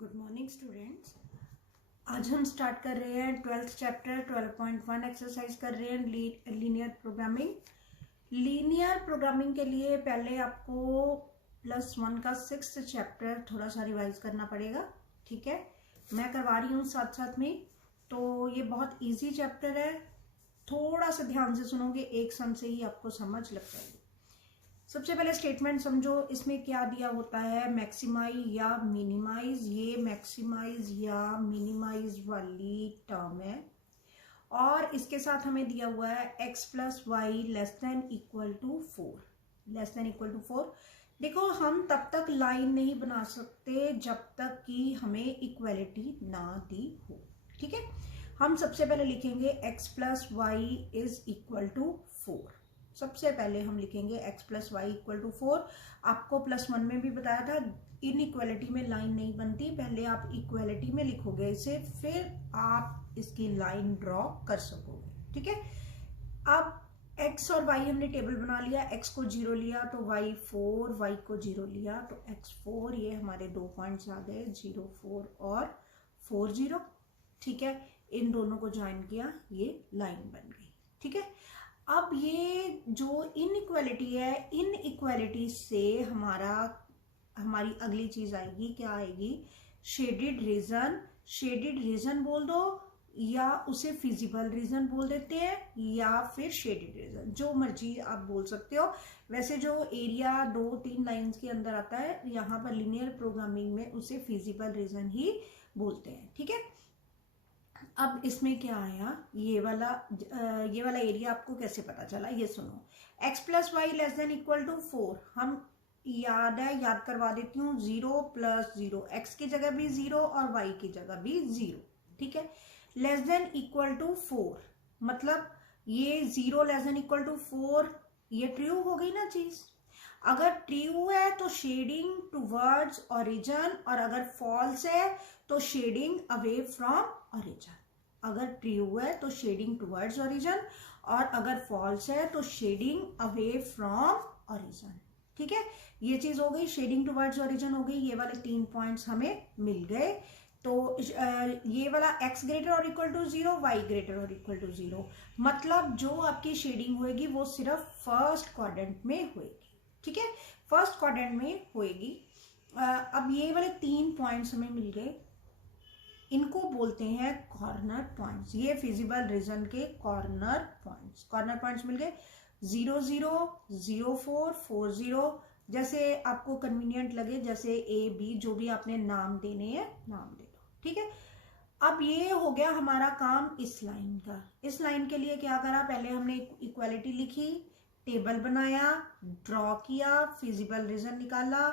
Good morning students. आज हम start कर रहे हैं 12th चैप्टर 12.1 एक्सरसाइज कर रहे हैं लीनियर प्रोग्रामिंग। लीनियर प्रोग्रामिंग के लिए पहले आपको +1 का 6th चैप्टर थोड़ा सा रिवाइज करना पड़ेगा। ठीक है, मैं करवा रही हूँ साथ साथ में। तो ये बहुत इजी चैप्टर है, थोड़ा सा ध्यान से सुनोगे एक सम से ही आपको समझ लग जाएगी। सबसे पहले स्टेटमेंट समझो, इसमें क्या दिया होता है, मैक्सिमाइज या मिनिमाइज। ये मैक्सिमाइज या मिनिमाइज वाली टर्म है और इसके साथ हमें दिया हुआ है x + y <= 4। देखो, हम तब तक लाइन नहीं बना सकते जब तक कि हमें इक्वलिटी ना दी हो। ठीक है, हम सबसे पहले लिखेंगे x + y = 4। सबसे पहले हम लिखेंगे x + y = 4। आपको +1 में भी बताया था, इनइक्वालिटी में लाइन नहीं बनती, पहले आप इक्वालिटी में लिखोगे इसे, फिर आप इसकी लाइन ड्रॉ कर सकोगे। ठीक है, अब x और y हमने टेबल बना लिया। x को 0 लिया तो y 4, y को 0 लिया तो x 4। ये हमारे 2 पॉइंट्स आ गए, 0 4 और 4 0। ठीक है, इन दोनों को ज्वाइन किया, ये लाइन बन गई। ठीक है, अब ये जो इनइक्वालिटी है, इनइक्वालिटी से हमारी अगली चीज आएगी, क्या आएगी, शेडेड रीजन। शेडेड रीजन बोल दो या उसे फिजिबल रीजन बोल देते हैं या फिर शेडेड रीजन, जो मर्जी आप बोल सकते हो। वैसे जो एरिया 2-3 लाइंस के अंदर आता है, यहाँ पर लीनियर प्रोग्रामिंग में उसे फिजिबल रीजन ही बोलते हैं। ठीक है, अब इसमें क्या आया, ये वाला एरिया आपको कैसे पता चला, ये सुनो। x + y ≤ 4, हम याद करवा देती हूँ। 0 + 0, x की जगह भी 0 और y की जगह भी 0। ठीक है, <= 4 मतलब ये 0 <= 4, ये ट्रू हो गई ना चीज। अगर ट्रू है तो शेडिंग टुवर्ड्स ओरिजिन, और अगर फॉल्स है तो शेडिंग अवे फ्रॉम ओरिजिन। अगर ट्रू है तो शेडिंग टुवर्ड्स ओरिजिन, और अगर फॉल्स है तो शेडिंग अवे फ्रॉम ओरिजिन। ठीक है, ये चीज हो गई, शेडिंग टुवर्ड्स ओरिजिन हो गई। ये वाले 3 पॉइंट्स हमें मिल गए। तो ये वाला x > or = 0, y > or = 0, मतलब जो आपकी शेडिंग होएगी वो सिर्फ फर्स्ट क्वाड्रेंट में होएगी। ठीक है, फर्स्ट क्वाड्रेंट में होएगी। अब ये वाले 3 पॉइंट्स हमें मिल गए, इनको बोलते हैं कॉर्नर पॉइंट्स। ये फिजिबल रीजन के कॉर्नर पॉइंट्स मिल गए। 0 0, 0 4, 4 0, जैसे आपको कन्वीनियंट लगे, जैसे A B जो भी आपने नाम देने हैं नाम दे दो। ठीक है, अब ये हो गया हमारा काम इस लाइन का। इस लाइन के लिए क्या करा, पहले हमने इक्वालिटी लिखी, टेबल बनाया, ड्रॉ किया, फिजिबल रीजन निकाला,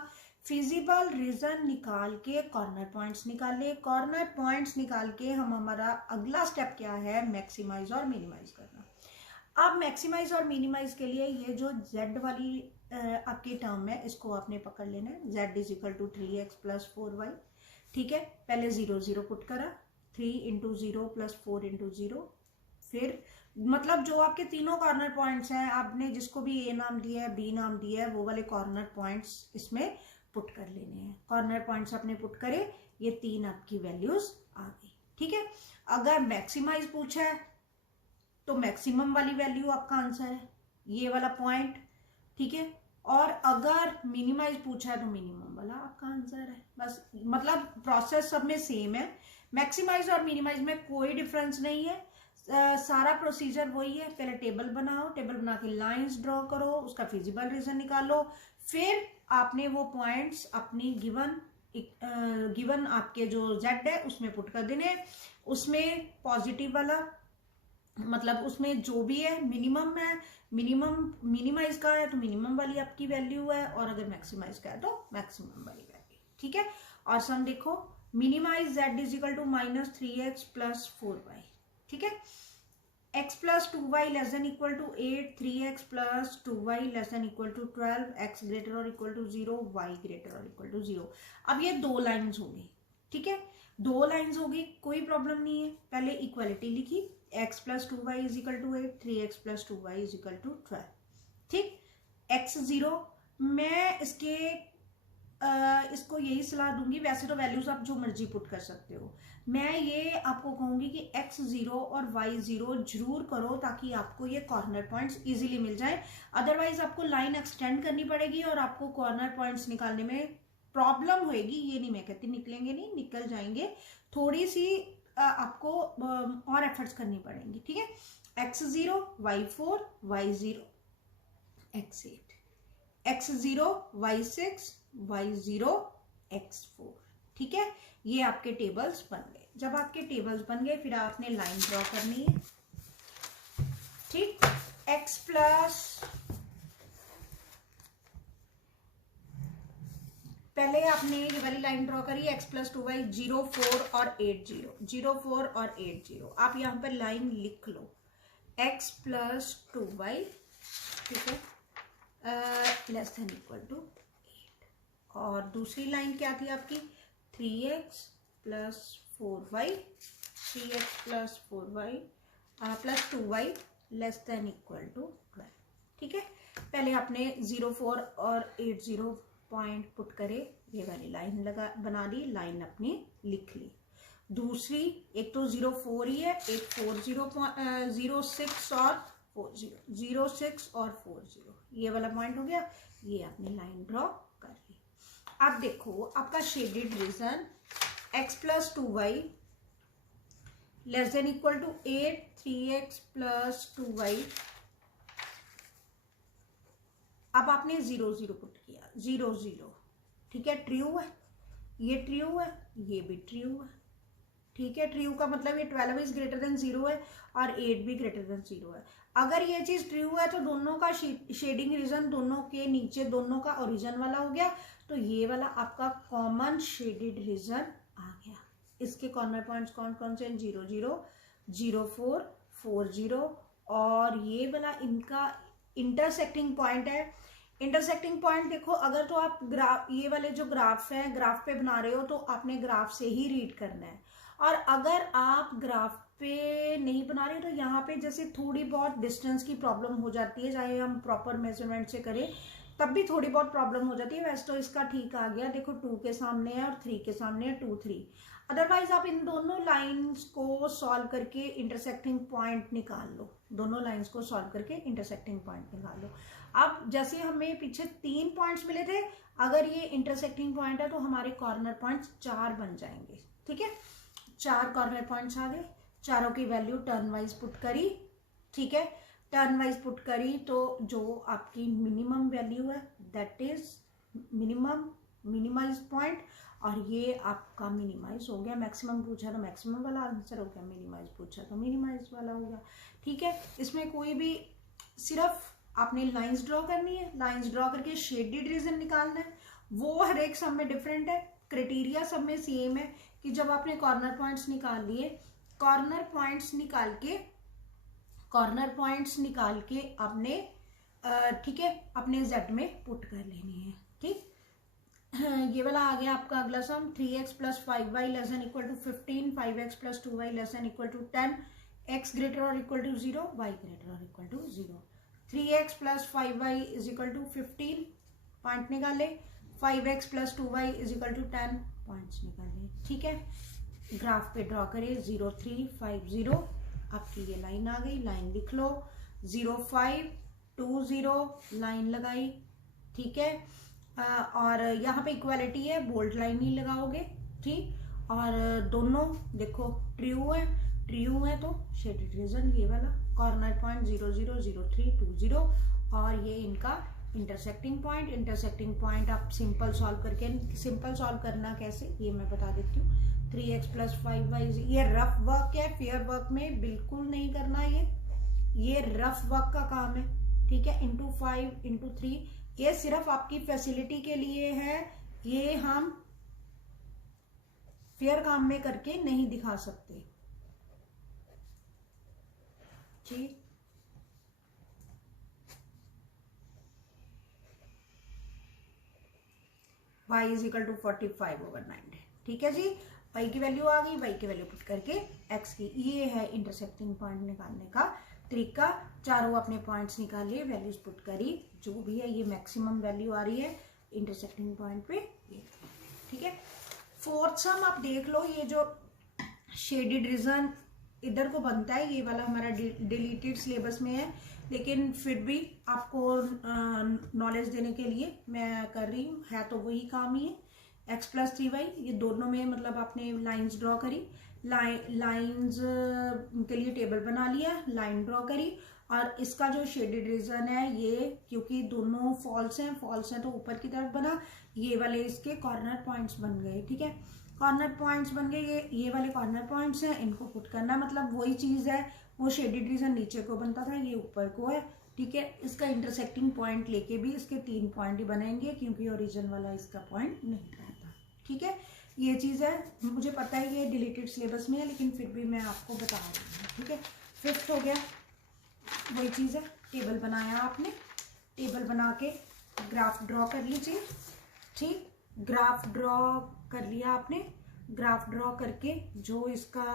फिजिबल रीजन निकाल के कॉर्नर पॉइंट्स निकाले। कॉर्नर पॉइंट्स निकाल के हमारा अगला स्टेप क्या है, मैक्सिमाइज और मिनिमाइज करना। अब मैक्सिमाइज और मिनिमाइज के लिए ये जो z वाली आपकी टर्म है, इसको आपने पकड़ लेना है। z = 3x + 4y। ठीक है, पहले 0 0 पुट करा, 3 × 0 + 4 × 0, फिर मतलब जो आपके तीनों कॉर्नर पॉइंट्स हैं, आपने जिसको भी a नाम दिया है, b नाम दिया है, वो वाले कॉर्नर पॉइंट्स इसमें पुट कर लेने हैं। कॉर्नर पॉइंट्स आपने पुट करे, ये 3 आपकी वैल्यूज आ गई। ठीक है, अगर मैक्सिमाइज पूछा है तो मैक्सिमम वाली वैल्यू आपका आंसर है, ये वाला पॉइंट। ठीक है, और अगर मिनिमाइज पूछा है तो मिनिमम वाला आपका आंसर है। बस मतलब प्रोसेस सब में सेम है, मैक्सिमाइज और मिनिमाइज में कोई डिफरेंस नहीं है। सारा प्रोसीजर वही है। पहले टेबल बनाओ, टेबल बना के लाइंस ड्रॉ करो, उसका फिजिबल रीजन निकालो, फिर आपने वो पॉइंट्स अपनी गिवन आपके जो z है उसमें पुट कर देने। उसमें पॉजिटिव वाला मतलब उसमें जो भी है, मिनिमम है, मिनिमाइज का है तो मिनिमम वाली आपकी वैल्यू है, और अगर मैक्सिमाइज का है तो मैक्सिमम वाली वैल्यू। ठीक है, और सम देखो, मिनिमाइज z = -3x + 4y। ठीक है, x + 2y ≤ 8, 3x + 2y ≤ 12, x > or = 0, y > or = 0। अब ये 2 लाइन्स हो गई। ठीक है, 2 लाइन्स हो गई, कोई प्रॉब्लम नहीं है। पहले इक्वालिटी लिखी, x + 2y = 8, 3x + 2y = 12। ठीक, x 0, मैं इसके इसको यही सलाह दूंगी, वैसे तो वैल्यूज आप जो मर्जी पुट कर सकते हो, मैं ये आपको कहूंगी कि x0 और y0 जरूर करो ताकि आपको ये कॉर्नर पॉइंट्स इजीली मिल जाए। अदरवाइज आपको लाइन एक्सटेंड करनी पड़ेगी और आपको कॉर्नर पॉइंट्स निकालने में प्रॉब्लम होएगी। ये नहीं मैं कहती निकलेंगे नहीं, निकल जाएंगे, थोड़ी सी आपको और एफर्ट्स करनी पड़ेंगी। ठीक है, x0 y4 y0 x8 x0 y6 y0 x4। ठीक है, ये आपके टेबल्स बन गए। जब आपके टेबल्स बन गए फिर आपने लाइन ड्रॉ करनी है। ठीक, x प्लस, पहले आपने ये वाली लाइन ड्रॉ करी x प्लस 2y 0 4 और 8 0 0 4 और 8 0। आप यहां पर लाइन लिख लो x प्लस 2y, ठीक है, लेस देन इक्वल टू 8। और दूसरी लाइन क्या थी आपकी 3x plus 4y 3x plus 4y plus 2y less than equal to 12। ठीक है, पहले आपने 0 4 और 8 0 पॉइंट पुट करे, ये वाली लाइन लगा बना ली, लाइन अपनी लिख ली। दूसरी एक तो 0 4 ही है, एक 4 0 0 6 और 4 0 0 6 और 4 0, ये वाला पॉइंट हो गया। ये आपने लाइन ड्रॉ कर ली। अब देखो आपका shaded region x plus 2y less than equal to 8 3x plus 2y। अब आपने 0 0 पुट किया, 0 0, ठीक है, ट्रू है, ये ट्रू है, ये भी ट्रू है। ठीक है, ट्रू का मतलब ये 12 इज ग्रेटर देन 0 है और 8 भी ग्रेटर देन 0 है। अगर ये चीज ट्रू है तो दोनों का शेडिंग रीजन दोनों के नीचे दोनों का ओरिजिन वाला हो गया, तो ये वाला आपका कॉमन शेडेड रीजन आ गया। इसके कॉर्नर पॉइंट्स कौन कौन से, 0 0 0 4 4 0 और ये वाला इनका इंटरसेक्टिंग पॉइंट है। इंटरसेक्टिंग पॉइंट देखो, अगर तो आप ग्राफ, ये वाले जो ग्राफ है ग्राफ पे बना रहे हो तो आपने ग्राफ से ही रीड करना है। और अगर आप ग्राफ पे नहीं बना रहे तो यहाँ पे जैसे थोड़ी बहुत डिस्टेंस की प्रॉब्लम हो जाती है, चाहे हम प्रॉपर मेजरमेंट से करें तब भी थोड़ी बहुत प्रॉब्लम हो जाती है। वैसे तो इसका ठीक आ गया, देखो 2 के सामने है और 3 के सामने है, 2 3। अदरवाइज आप इन दोनों लाइंस को सॉल्व करके इंटरसेक्टिंग पॉइंट निकाल लो, दोनों लाइंस को सॉल्व करके इंटरसेक्टिंग पॉइंट निकाल लो। अब जैसे हमें पीछे 3 पॉइंट्स मिले थे, अगर ये इंटरसेक्टिंग पॉइंट है तो हमारे कॉर्नर पॉइंट्स 4 बन जाएंगे। ठीक है, 4 कॉर्नर पॉइंट्स आ गए, चारों की वैल्यू टर्न वाइज पुट करी। ठीक है, टर्न वाइज पुट करी तो जो आपकी मिनिमम वैल्यू है दैट इज मिनिमाइज पॉइंट, और ये आपका मिनिमाइज हो गया। मैक्सिमम पूछा तो मैक्सिमम वाला आंसर हो गया, मिनिमाइज पूछा तो मिनिमाइज वाला हो गया। ठीक है, इसमें कोई भी, सिर्फ आपने लाइंस ड्रॉ करनी है, लाइंस ड्रॉ करके शेडेड रीजन निकालना है। वो हर एक सब में डिफरेंट है, क्राइटेरिया सब में सेम है कि जब आपने कॉर्नर पॉइंट्स निकाल लिए, कॉर्नर पॉइंट्स निकाल के आपने ठीक है अपने जेड में पुट कर लेनी है। ठीक, ये वाला आ गया आपका अगला sum, 3x plus 5y less than equal to 15, 5x plus 2y less than equal to 10, x greater और इक्वल टू 0, y ग्रेटर और equal to 0। 3x plus 5y is equal to 15 point निकाले, 5x plus 2y is equal to 10 points निकाले। ठीक है, graph पे draw करें 0 3 5 0, आपकी ये लाइन आ गई, लाइन लिख लो, 0 5 2 0 लाइन लगाई। ठीक है, और यहाँ पे इक्वालिटी है, बोल्ड लाइन ही लगाओगे। ठीक, और दोनों देखो ट्रू है तो शेडेड रीजन ये वाला, कॉर्नर पॉइंट 0 0 0 3 2 0, और ये इनका इंटरसेक्टिंग पॉइंट आप सिंपल सॉल्व करना कैसे ये मैं बता देती हूँ। 3x प्लस 5y, ये रफ वर्क है, फेयर वर्क में बिल्कुल नहीं करना, ये रफ वर्क का काम है। ठीक है, इंटू 5 इंटू 3, ये सिर्फ आपकी फैसिलिटी के लिए है, ये हम फेयर काम में करके नहीं दिखा सकते। ठीक, y इज इक्वल टू 45/9। ठीक है जी, y की वैल्यू आ गई, y की वैल्यू पुट करके x की, ये है इंटरसेक्टिंग पॉइंट निकालने का तरीका। चारों अपने पॉइंट्स निकालिए, वैल्यूज पुट करी, जो भी है ये मैक्सिमम वैल्यू आ रही है इंटरसेक्टिंग पॉइंट पे, ये ठीक है। फोर्थ सम आप देख लो, ये जो शेडेड रीजन इधर को बनता है, ये वाला हमारा डिलीटेड सिलेबस में है, लेकिन फिर भी आपको नॉलेज देने के लिए मैं कर रही हूँ, है तो वही काम ही है। x प्लस 3y, ये दोनों में मतलब आपने लाइंस ड्रॉ करी, लाइंस के लिए टेबल बना लिया, लाइन ड्रॉ करी, और इसका जो शेडेड रीजन है ये, क्योंकि दोनों फॉल्स हैं तो ऊपर की तरफ बना, ये वाले इसके कॉर्नर पॉइंट्स बन गए। ठीक है, कॉर्नर पॉइंट्स बन गए, ये वाले कॉर्नर पॉइंट्स हैं, इनको पुट करना, मतलब वही चीज है, वो शेडेड रीजन नीचे को बनता था, ये ऊपर को है। ठीक है, इसका इंटरसेक्टिंग पॉइंट लेके भी इसके 3 पॉइंट ही बनेंगे, क्योंकि ओरिजिन वाला इसका पॉइंट नहीं रहता। ठीक है, ये चीज है, मुझे पता है ये डिलीटेड सिलेबस में है, लेकिन फिर भी मैं आपको बता रही हूँ। ठीक है, फिफ्थ हो गया, वही चीज है, टेबल बनाया आपने, टेबल बना के ग्राफ ड्रॉ कर लीजिए। ठीक, ग्राफ ड्रॉ कर लिया आपने, ग्राफ ड्रॉ करके जो इसका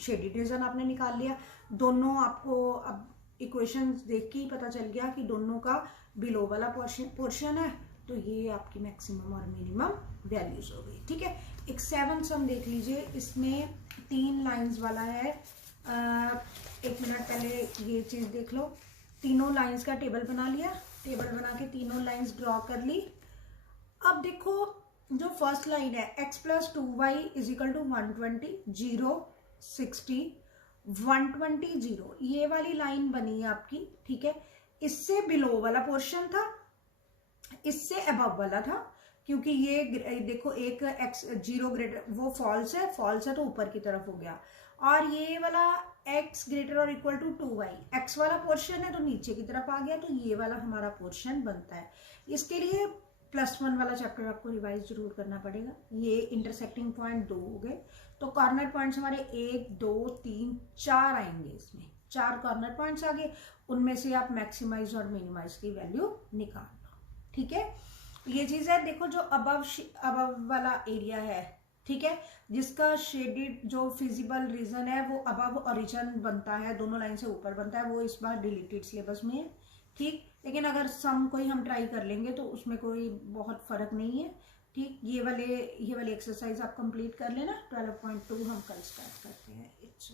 शेडेड रीजन आपने निकाल लिया, दोनों आपको अब इक्वेशंस देख के ही पता चल गया कि दोनों का बिलो वाला पोर्शन है, तो ये आपकी मैक्सिमम और मिनिमम वैल्यूज हो गई। ठीक है, एक 7 सम देख लीजिए, इसमें 3 लाइंस वाला है। एक मिनट पहले ये चीज देख लो, तीनों लाइंस का टेबल बना लिया, टेबल बना के तीनों लाइंस ड्रॉ कर ली। अब देखो जो फर्स्ट लाइन है x plus 2y is equal to 120 0 60 120 0, ये वाली लाइन बनी है आपकी। ठीक है, इससे बिलो वाला पोर्शन था, इससे अबव वाला था, क्योंकि ये देखो एक x 0 ग्रेटर, वो फॉल्स है तो ऊपर की तरफ हो गया, और ये वाला x ग्रेटर और इक्वल टू 2y, x वाला पोर्शन है तो नीचे की तरफ आ गया, तो ये वाला हमारा पोर्शन बनता है। इसके लिए +1 वाला चैप्टर आपको रिवाइज जरूर करना पड़ेगा। ये इंटरसेक्टिंग पॉइंट 2 हो गए, तो कॉर्नर पॉइंट्स हमारे 1 2 3 4 आएंगे, इसमें 4 कॉर्नर पॉइंट्स आ गए, उनमें से आप मैक्सिमाइज और मिनिमाइज की वैल्यू निकाल लो। ठीक है, ये चीज है। देखो जो अबव वाला एरिया है, ठीक है, जिसका शेडेड जो फिजिबल रीजन है वो अबव ओरिजिन बनता है, दोनों लाइन से ऊपर बनता है, वो इस बार डिलीटेड सिलेबस में है। ठीक, लेकिन अगर सम कोई हम ट्राई कर लेंगे तो उसमें कोई बहुत फर्क नहीं है। ठीक, ये वाले एक्सरसाइज आप कंप्लीट कर लेना। 12.2 हम कल स्टार्ट करते हैं। इट्स